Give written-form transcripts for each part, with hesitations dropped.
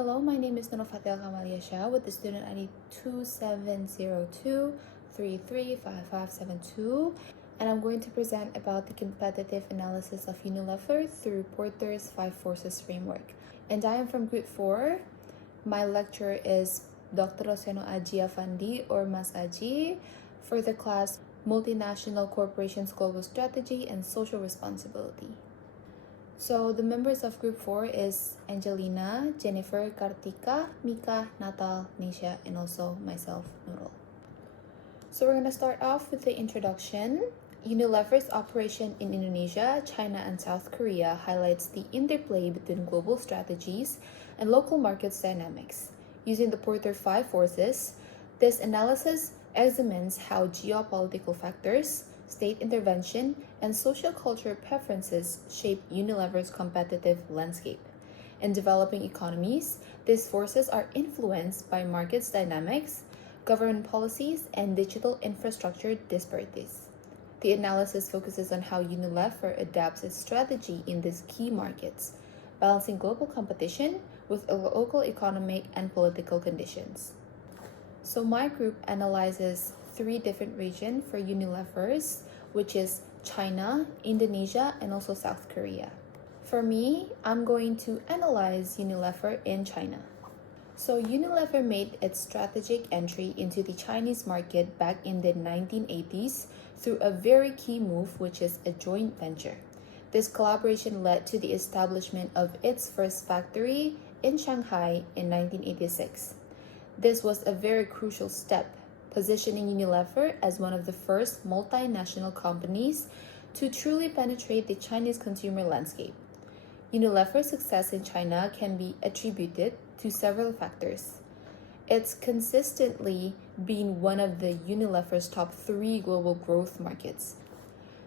Hello, my name is Nurul Kamalia Syah with the student ID 2702335572, and I'm going to present about the competitive analysis of Unilever through Porter's 5 Forces framework. And I am from Group 4. My lecturer is Dr. Roseno Affandi or Mas Aji for the class Multinational Corporations Global Strategy and Social Responsibility. So the members of Group 4 is Angelina, Jenifer, Kartika, Mika, Natal, Neisya, and also myself, Nurul. So we're going to start off with the introduction. Unilever's operation in Indonesia, China, and South Korea highlights the interplay between global strategies and local markets dynamics. Using the Porter 5 Forces, this analysis examines how geopolitical factors, state intervention, and social culture preferences shape Unilever's competitive landscape. In developing economies, these forces are influenced by markets dynamics, government policies, and digital infrastructure disparities. The analysis focuses on how Unilever adapts its strategy in these key markets, balancing global competition with local economic and political conditions. So my group analyzes 3 different regions for Unilever's, which is China, Indonesia, and also South Korea. For me, I'm going to analyze Unilever in China. So Unilever made its strategic entry into the Chinese market back in the 1980s through a very key move, which is a joint venture. This collaboration led to the establishment of its first factory in Shanghai in 1986. This was a very crucial step, positioning Unilever as one of the first multinational companies to truly penetrate the Chinese consumer landscape. Unilever's success in China can be attributed to several factors. It's consistently been one of the Unilever's top 3 global growth markets,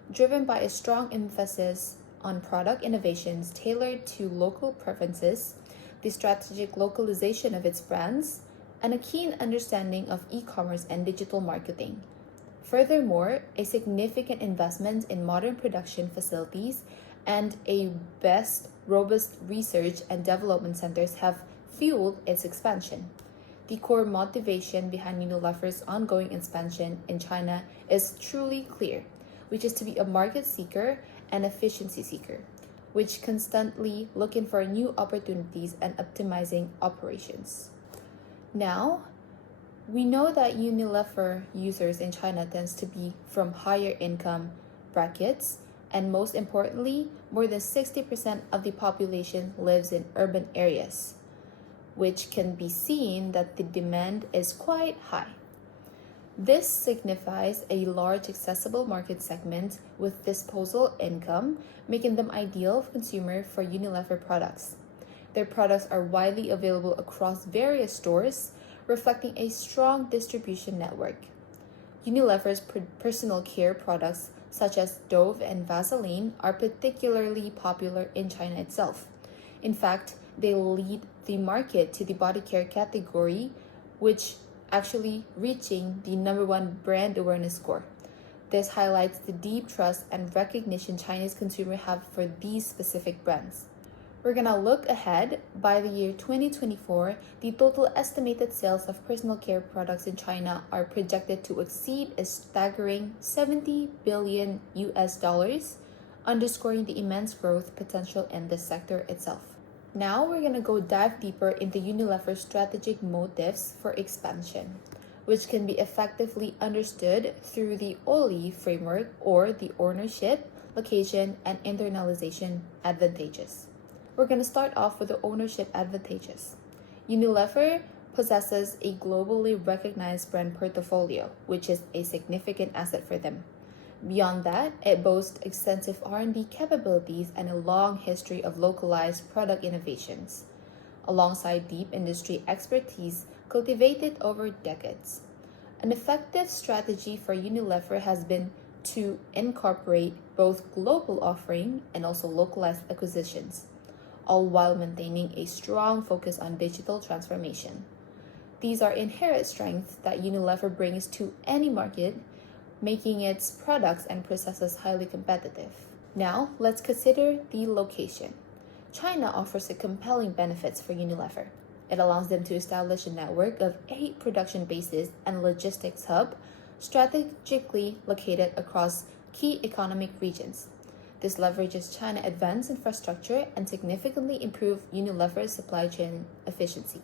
driven by a strong emphasis on product innovations tailored to local preferences, the strategic localization of its brands, and a keen understanding of e-commerce and digital marketing. Furthermore, a significant investment in modern production facilities and a robust research and development centers have fueled its expansion. The core motivation behind Unilever's ongoing expansion in China is truly clear, which is to be a market seeker and efficiency seeker, which constantly looking for new opportunities and optimizing operations. Now, we know that Unilever users in China tends to be from higher income brackets, and most importantly, more than 60% of the population lives in urban areas, which can be seen that the demand is quite high. This signifies a large accessible market segment with disposable income, making them ideal consumer for Unilever products. Their products are widely available across various stores, reflecting a strong distribution network. Unilever's personal care products such as Dove and Vaseline are particularly popular in China itself. In fact, they lead the market to the body care category, which actually reaching the #1 brand awareness score. This highlights the deep trust and recognition Chinese consumers have for these specific brands. We're gonna look ahead. By the year 2024, the total estimated sales of personal care products in China are projected to exceed a staggering $70 billion, underscoring the immense growth potential in this sector itself. Now we're gonna go dive deeper into Unilever's strategic motives for expansion, which can be effectively understood through the OLI framework, or the ownership, location, and internalization advantages. We're going to start off with the ownership advantages. Unilever possesses a globally recognized brand portfolio, which is a significant asset for them. Beyond that, it boasts extensive R&D capabilities and a long history of localized product innovations, alongside deep industry expertise cultivated over decades. An effective strategy for Unilever has been to incorporate both global offering and also localized acquisitions, all while maintaining a strong focus on digital transformation. These are inherent strengths that Unilever brings to any market, making its products and processes highly competitive. Now, let's consider the location. China offers a compelling benefits for Unilever. It allows them to establish a network of 8 production bases and logistics hub strategically located across key economic regions. This leverages China's advanced infrastructure and significantly improves Unilever's supply chain efficiency.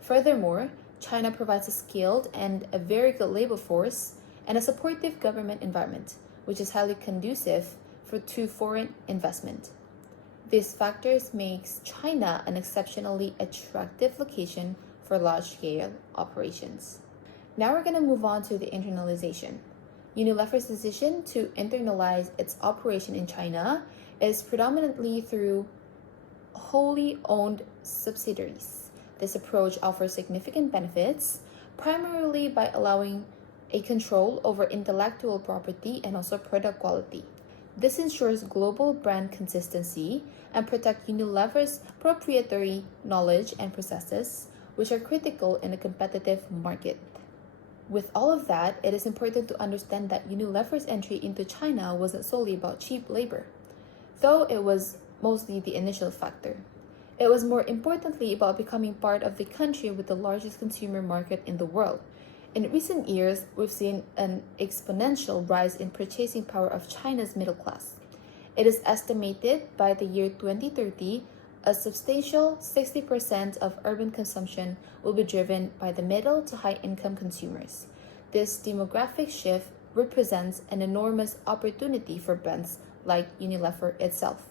Furthermore, China provides a skilled and a very good labor force and a supportive government environment, which is highly conducive to foreign investment. These factors makes China an exceptionally attractive location for large-scale operations. Now we're going to move on to the internalization. Unilever's decision to internalize its operation in China is predominantly through wholly owned subsidiaries. This approach offers significant benefits, primarily by allowing a control over intellectual property and also product quality. This ensures global brand consistency and protects Unilever's proprietary knowledge and processes, which are critical in a competitive market. With all of that, it is important to understand that Unilever's entry into China wasn't solely about cheap labor, though it was mostly the initial factor. It was more importantly about becoming part of the country with the largest consumer market in the world. In recent years, we've seen an exponential rise in purchasing power of China's middle class. It is estimated by the year 2030, a substantial 60% of urban consumption will be driven by the middle to high income consumers. This demographic shift represents an enormous opportunity for brands like Unilever itself.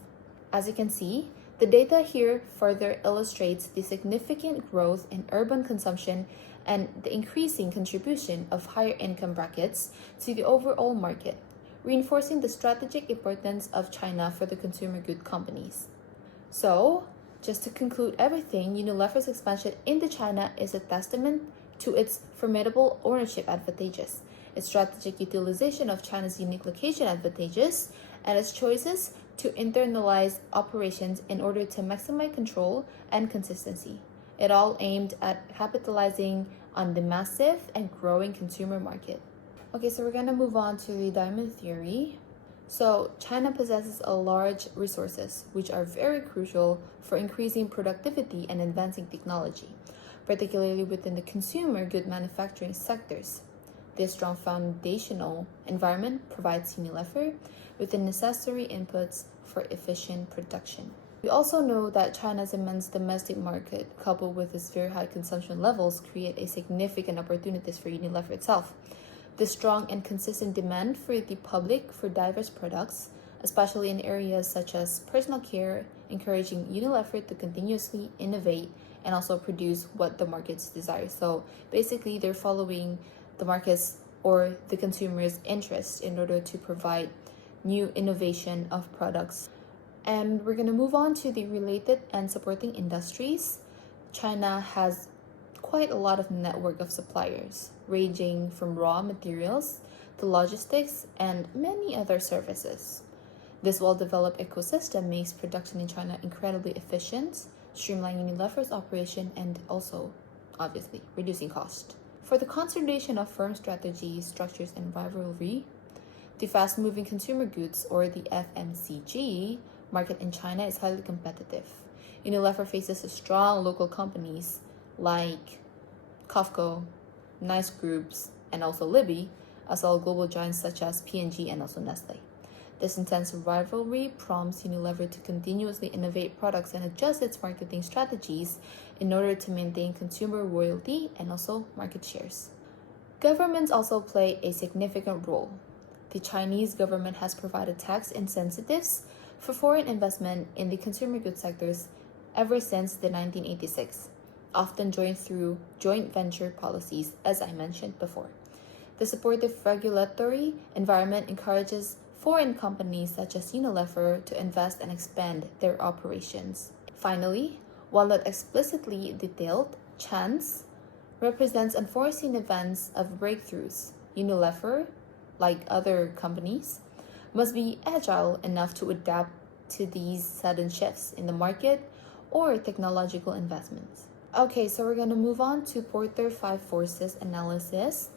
As you can see, the data here further illustrates the significant growth in urban consumption and the increasing contribution of higher income brackets to the overall market, reinforcing the strategic importance of China for the consumer good companies. So, just to conclude everything, Unilever's expansion into China is a testament to its formidable ownership advantages, its strategic utilization of China's unique location advantages, and its choices to internalize operations in order to maximize control and consistency. It all aimed at capitalizing on the massive and growing consumer market. Okay, so we're going to move on to the diamond theory. So China possesses a large resources, which are very crucial for increasing productivity and advancing technology, particularly within the consumer good manufacturing sectors. This strong foundational environment provides Unilever with the necessary inputs for efficient production. We also know that China's immense domestic market, coupled with its very high consumption levels, create a significant opportunities for Unilever itself. The strong and consistent demand for the public for diverse products, especially in areas such as personal care, encouraging Unilever to continuously innovate and also produce what the markets desire. So basically, they're following the markets or the consumer's interest in order to provide new innovation of products. And we're going to move on to the related and supporting industries. China has quite a lot of network of suppliers, ranging from raw materials to logistics and many other services. This well-developed ecosystem makes production in China incredibly efficient, streamlining Unilever's operation and also, obviously, reducing cost. For the consolidation of firm strategies, structures, and rivalry, the fast-moving consumer goods, or the FMCG, market in China is highly competitive. Unilever faces strong local companies like COFCO, Nice Groups, and also Libby, as well as global giants such as P&G and also Nestle. This intense rivalry prompts Unilever to continuously innovate products and adjust its marketing strategies in order to maintain consumer loyalty and also market shares. Governments also play a significant role. The Chinese government has provided tax incentives for foreign investment in the consumer goods sectors ever since the 1986, often joined through joint venture policies, as I mentioned before. The supportive regulatory environment encourages foreign companies such as Unilever to invest and expand their operations. Finally, while not explicitly detailed, chance represents unforeseen events of breakthroughs. Unilever, like other companies, must be agile enough to adapt to these sudden shifts in the market or technological investments. Okay, so we're going to move on to Porter 5 forces analysis.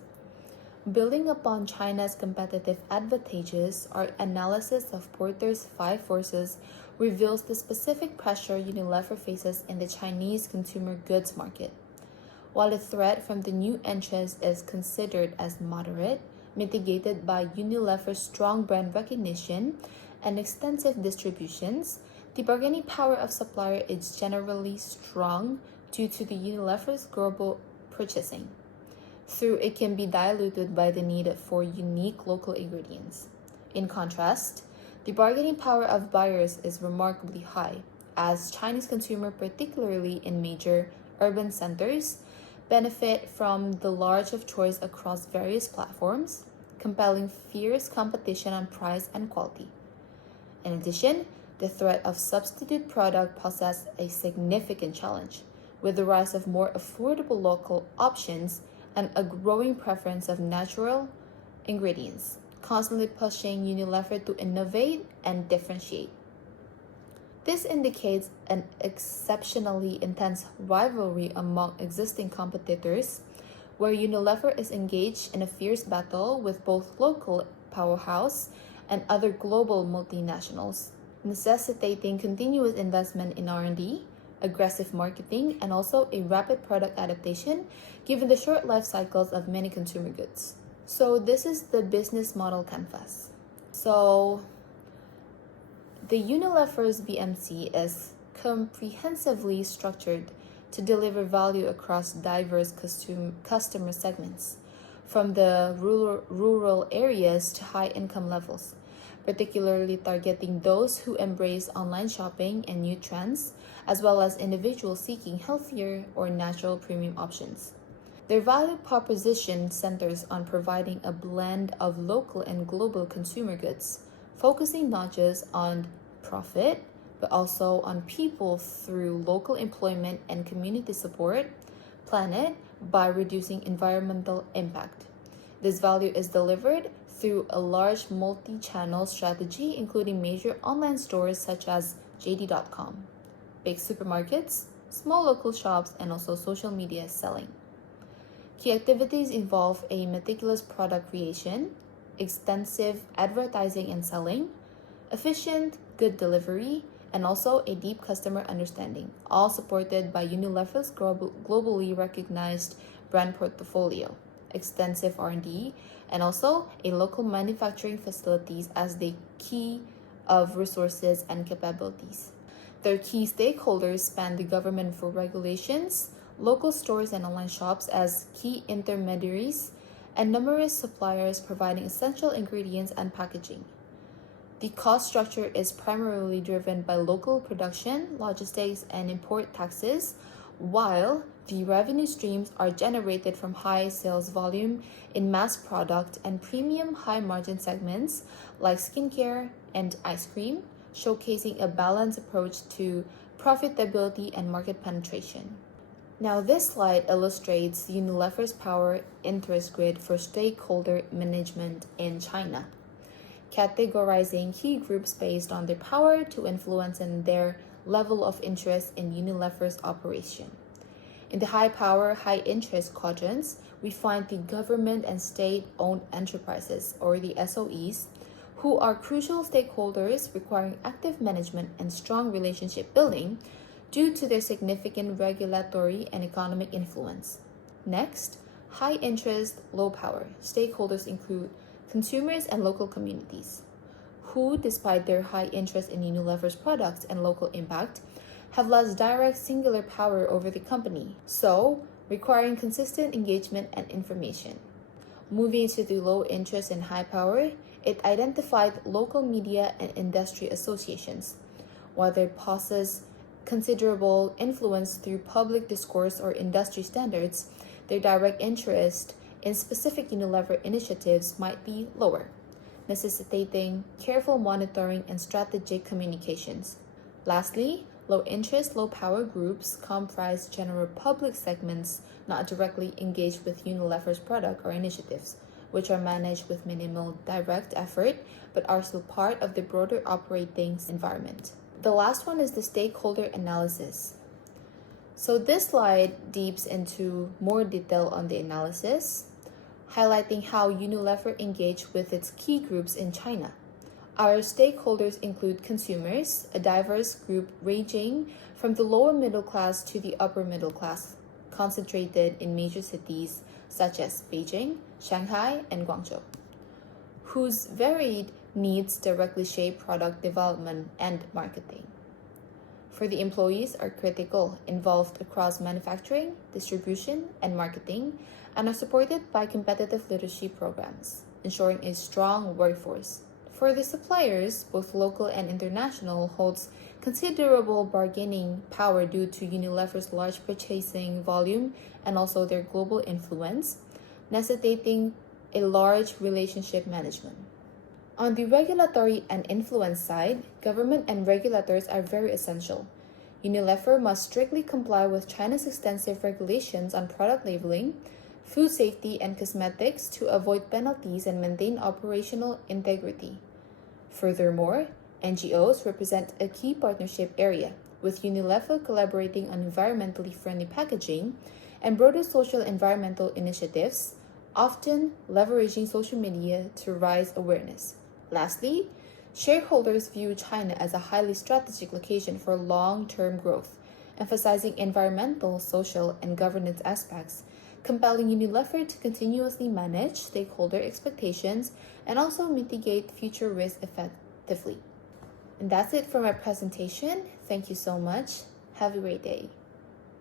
Building upon China's competitive advantages, our analysis of Porter's 5 forces reveals the specific pressure Unilever faces in the Chinese consumer goods market. While the threat from the new entrants is considered as moderate, mitigated by Unilever's strong brand recognition and extensive distributions, the bargaining power of supplier is generally strong due to the Unilever's global purchasing. Through it can be diluted by the need for unique local ingredients. In contrast, the bargaining power of buyers is remarkably high, as Chinese consumers, particularly in major urban centers, benefit from the large of choice across various platforms, compelling fierce competition on price and quality. In addition, the threat of substitute product poses a significant challenge, with the rise of more affordable local options and a growing preference of natural ingredients, constantly pushing Unilever to innovate and differentiate. This indicates an exceptionally intense rivalry among existing competitors, where Unilever is engaged in a fierce battle with both local powerhouse and other global multinationals, necessitating continuous investment in R&D, aggressive marketing, and also a rapid product adaptation given the short life cycles of many consumer goods. So this is the business model canvas. So the Unilever's BMC is comprehensively structured to deliver value across diverse customer segments, from the rural areas to high income levels, particularly targeting those who embrace online shopping and new trends, as well as individuals seeking healthier or natural premium options. Their value proposition centers on providing a blend of local and global consumer goods, focusing not just on profit, but also on people through local employment and community support, planet by reducing environmental impact. This value is delivered through a large multi-channel strategy, including major online stores such as JD.com, big supermarkets, small local shops, and also social media selling. Key activities involve a meticulous product creation, extensive advertising and selling, efficient, good delivery, and also a deep customer understanding, all supported by Unilever's globally recognized brand portfolio, extensive R&D, and also a local manufacturing facilities as the key of resources and capabilities. Their key stakeholders span the government for regulations, local stores and online shops as key intermediaries, and numerous suppliers providing essential ingredients and packaging. The cost structure is primarily driven by local production, logistics, and import taxes, while the revenue streams are generated from high sales volume in mass product and premium high-margin segments like skincare and ice cream, showcasing a balanced approach to profitability and market penetration. Now, this slide illustrates Unilever's power interest grid for stakeholder management in China, categorizing key groups based on their power to influence and their level of interest in Unilever's operation. In the high power, high interest quadrants, we find the government and state-owned enterprises, or the SOEs, who are crucial stakeholders requiring active management and strong relationship building due to their significant regulatory and economic influence. Next, high interest, low power stakeholders include consumers and local communities, who, despite their high interest in Unilever's products and local impact, have less direct singular power over the company, so requiring consistent engagement and information. Moving to the low interest and high power, it identified local media and industry associations. While they possess considerable influence through public discourse or industry standards, their direct interest in specific Unilever initiatives might be lower, necessitating careful monitoring and strategic communications. Lastly, low interest, low power groups comprise general public segments not directly engaged with Unilever's product or initiatives, which are managed with minimal direct effort but are still part of the broader operating environment. The last one is the stakeholder analysis. So this slide dives into more detail on the analysis, highlighting how Unilever engaged with its key groups in China. Our stakeholders include consumers, a diverse group ranging from the lower middle class to the upper middle class, concentrated in major cities such as Beijing, Shanghai, and Guangzhou, whose varied needs directly shape product development and marketing. For the employees are critical, involved across manufacturing, distribution, and marketing, and are supported by competitive leadership programs, ensuring a strong workforce. For the suppliers, both local and international, holds considerable bargaining power due to Unilever's large purchasing volume and also their global influence, necessitating a large relationship management. On the regulatory and influence side, government and regulators are very essential. Unilever must strictly comply with China's extensive regulations on product labeling, food safety, and cosmetics to avoid penalties and maintain operational integrity. Furthermore, NGOs represent a key partnership area, with Unilever collaborating on environmentally friendly packaging and broader social environmental initiatives, often leveraging social media to raise awareness. Lastly, shareholders view China as a highly strategic location for long-term growth, emphasizing environmental, social, and governance aspects, compelling Unilever to continuously manage stakeholder expectations and also mitigate future risks effectively. And that's it for my presentation. Thank you so much. Have a great day.